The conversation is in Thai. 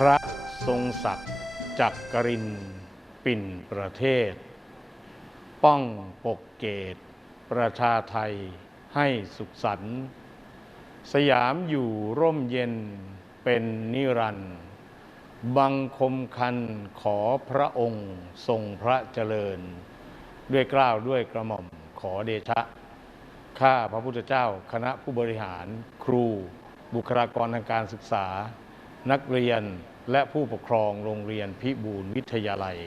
พระทรงศักดิ์จักกรินปิ่นประเทศ ป้องปกเกต ประชาไทยให้สุขสันต์สยามอยู่ร่มเย็นเป็นนิรันดร์บังคมคันขอพระองค์ทรงพระเจริญ ด้วยกล้าวด้วยกระหม่อมขอเดชะ ข้าพระพุทธเจ้าคณะผู้บริหารครูบุคลากรทางการศึกษา นักเรียนและผู้ปกครองโรงเรียนพิบูลวิทยาลัย